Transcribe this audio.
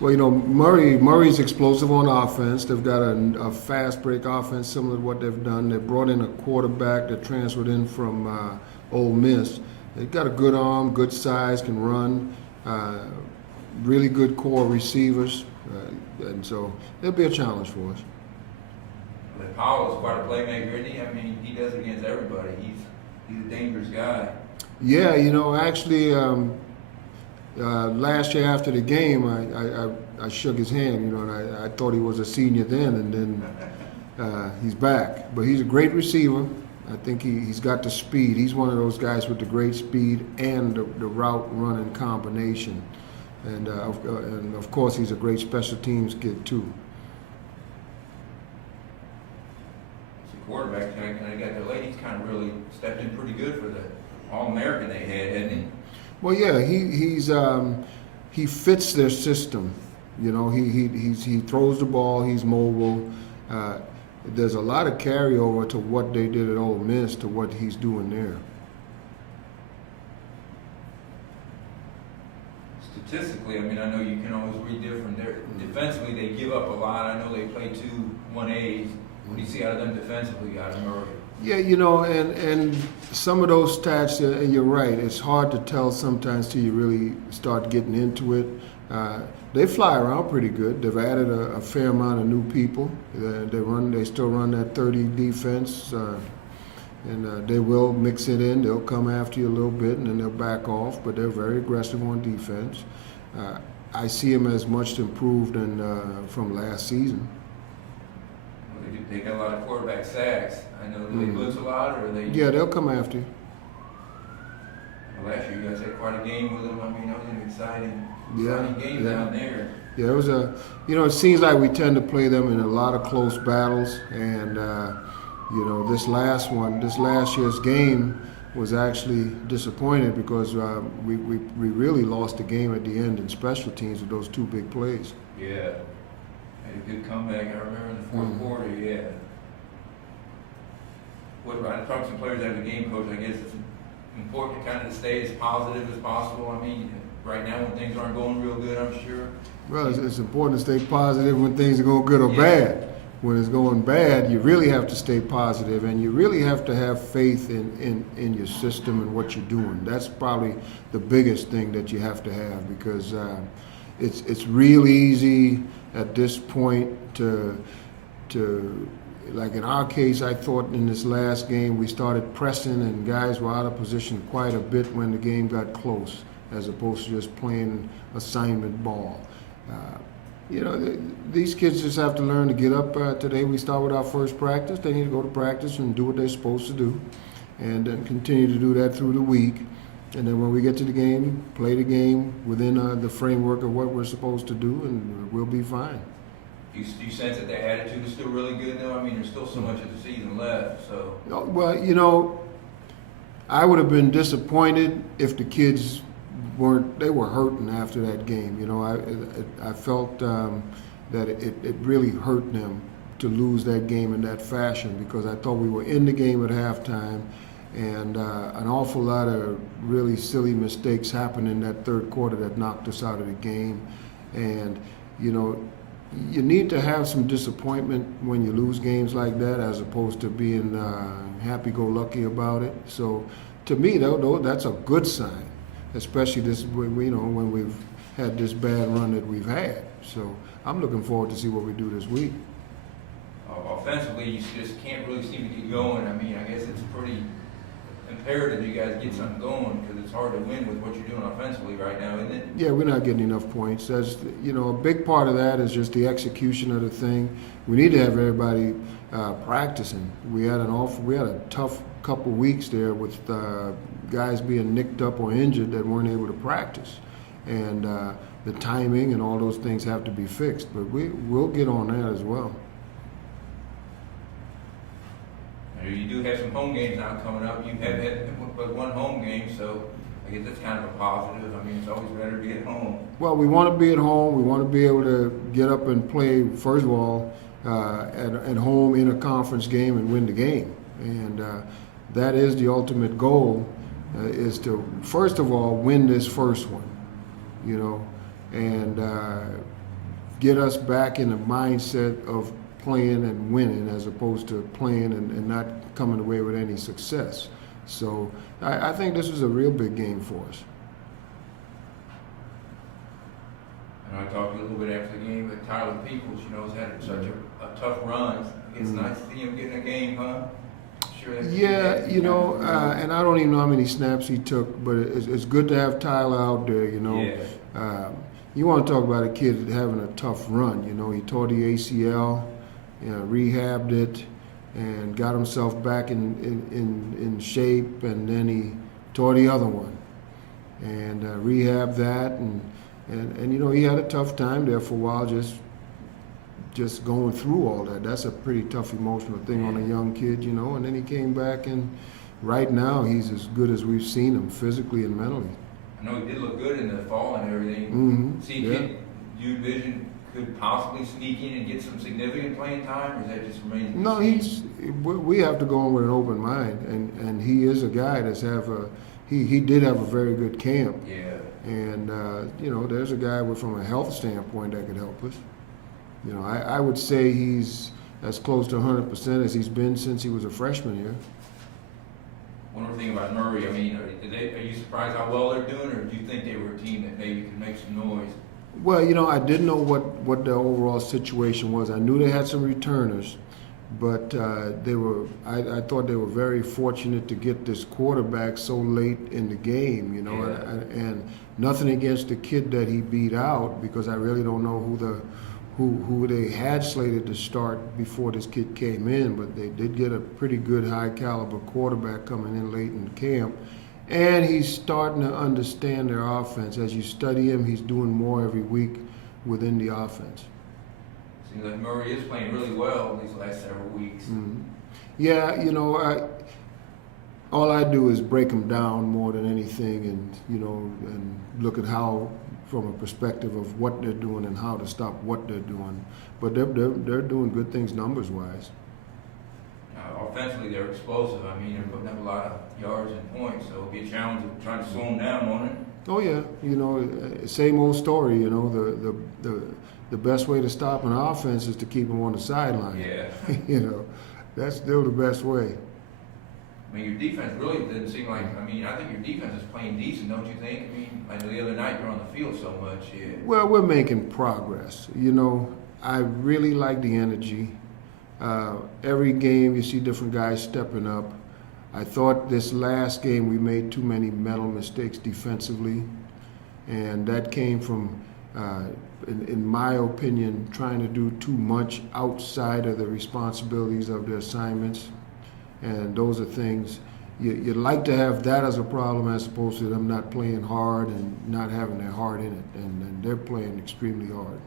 Well, Murray's explosive on offense. They've got a fast break offense similar to what they've done. They brought in a quarterback that transferred in from Ole Miss. They've got a good arm, good size, can run, really good core receivers, and so it'll be a challenge for us. But Powell is quite a playmaker, isn't he? I mean, he does it against everybody. He's a dangerous guy. Yeah, actually, last year after the game, I shook his hand, and I thought he was a senior then, and then he's back. But he's a great receiver. I think he's got the speed. He's one of those guys with the great speed and the route running combination. And of course, he's a great special teams kid, too. Quarterback, and I got the ladies kind of really stepped in pretty good for the All-American they had, hadn't he? Well, yeah, he fits their system. He throws the ball. He's mobile. There's a lot of carryover to what they did at Ole Miss to what he's doing there. Statistically, I mean, I know you can always read different. Defensively, they give up a lot. I know they play 2 1As. What do you see out of them defensively, out of Murray? Yeah, and some of those stats, you're right. It's hard to tell sometimes till you really start getting into it. They fly around pretty good. They've added a fair amount of new people. They still run that 30 defense, and they will mix it in. They'll come after you a little bit, and then they'll back off. But they're very aggressive on defense. I see them as much improved than from last season. They got a lot of quarterback sacks. I know. Do they blitz a lot, or are they? Yeah, they'll come after you. Well, last year you guys had quite a game with them. I mean, that was an exciting game down there. Yeah, it was it seems like we tend to play them in a lot of close battles, and this last year's game was actually disappointed because we really lost the game at the end in special teams with those 2 big plays. Yeah. Had a good comeback. I remember in the fourth quarter, yeah. I talked to some players after the game, Coach. I guess it's important to kind of stay as positive as possible. I mean, right now when things aren't going real good, I'm sure. Well, it's important to stay positive when things are going good or bad. When it's going bad, you really have to stay positive, and you really have to have faith in your system and what you're doing. That's probably the biggest thing that you have to have, because it's real easy at this point to like in our case, I thought in this last game we started pressing and guys were out of position quite a bit when the game got close, as opposed to just playing assignment ball. These kids just have to learn to get up. Today we start with our first practice. They need to go to practice and do what they're supposed to do, and then continue to do that through the week. And then when we get to the game, play the game within the framework of what we're supposed to do, and we'll be fine. Do you sense that their attitude is still really good, though? I mean, there's still so much of the season left, so. Well, I would have been disappointed if the kids they were hurting after that game. I felt that it really hurt them to lose that game in that fashion, because I thought we were in the game at halftime, and an awful lot of really silly mistakes happened in that third quarter that knocked us out of the game. And you need to have some disappointment when you lose games like that, as opposed to being happy-go-lucky about it. So to me, though, that's a good sign, especially when we've had this bad run that we've had. So I'm looking forward to see what we do this week. Offensively, you just can't really seem to get going. I mean, I guess it's pretty imperative you guys get something going, because it's hard to win with what you're doing offensively right now, isn't it? Yeah, we're not getting enough points. That's a big part of that is just the execution of the thing. We need to have everybody practicing. We had a tough couple weeks there with guys being nicked up or injured that weren't able to practice, and the timing and all those things have to be fixed. But we'll get on that as well. You do have some home games now coming up. You have had but one home game, so I guess that's kind of a positive. I mean, it's always better to be at home. Well, we want to be at home. We want to be able to get up and play, first of all, at home in a conference game and win the game. And that is the ultimate goal, is to, first of all, win this first one, and get us back in the mindset of playing and winning as opposed to playing and not coming away with any success. So I think this was a real big game for us. And I talked to you a little bit after the game, but Tyler Peoples, has had such a tough run. It's nice to see him getting a game, huh? Sure. Yeah, and I don't even know how many snaps he took, but it's good to have Tyler out there, Yeah. You want to talk about a kid having a tough run, he tore the ACL, rehabbed it, and got himself back in shape, and then he tore the other one, and rehabbed that, and he had a tough time there for a while, just going through all that. That's a pretty tough emotional thing on a young kid, and then he came back, and right now he's as good as we've seen him physically and mentally. I know he did look good in the fall and everything. Mm-hmm. See, Yeah. you envision could possibly sneak in and get some significant playing time, or is that just remains? No, we have to go in with an open mind, and he is a guy that's he did have a very good camp. Yeah. And there's a guy from a health standpoint that could help us. I would say he's as close to 100% as he's been since he was a freshman here. One other thing about Murray, I mean, are you surprised how well they're doing, or do you think they were a team that maybe could make some noise? Well, I didn't know what the overall situation was. I knew they had some returners, but I thought they were very fortunate to get this quarterback so late in the game, Yeah. and nothing against the kid that he beat out, because I really don't know who they had slated to start before this kid came in, but they did get a pretty good high caliber quarterback coming in late in camp. And he's starting to understand their offense. As you study him, he's doing more every week within the offense. Seems like Murray is playing really well these last several weeks. Mm-hmm. Yeah, all I do is break them down more than anything, and look at how, from a perspective of what they're doing and how to stop what they're doing. But they're doing good things numbers wise. Offensively, they're explosive. I mean, they're putting up a lot of yards and points, so it'll be a challenge of trying to slow them down, won't it? Oh yeah, same old story. The best way to stop an offense is to keep them on the sideline. Yeah. That's still the best way. I mean, your defense really didn't seem like. I mean, I think your defense is playing decent, don't you think? I mean, I know the other night you're on the field so much. Yeah. Well, we're making progress. I really like the energy. Every game you see different guys stepping up. I thought this last game we made too many mental mistakes defensively, and that came from, in my opinion, trying to do too much outside of the responsibilities of the assignments. And those are things you'd like to have that as a problem, as opposed to them not playing hard and not having their heart in it, and they're playing extremely hard.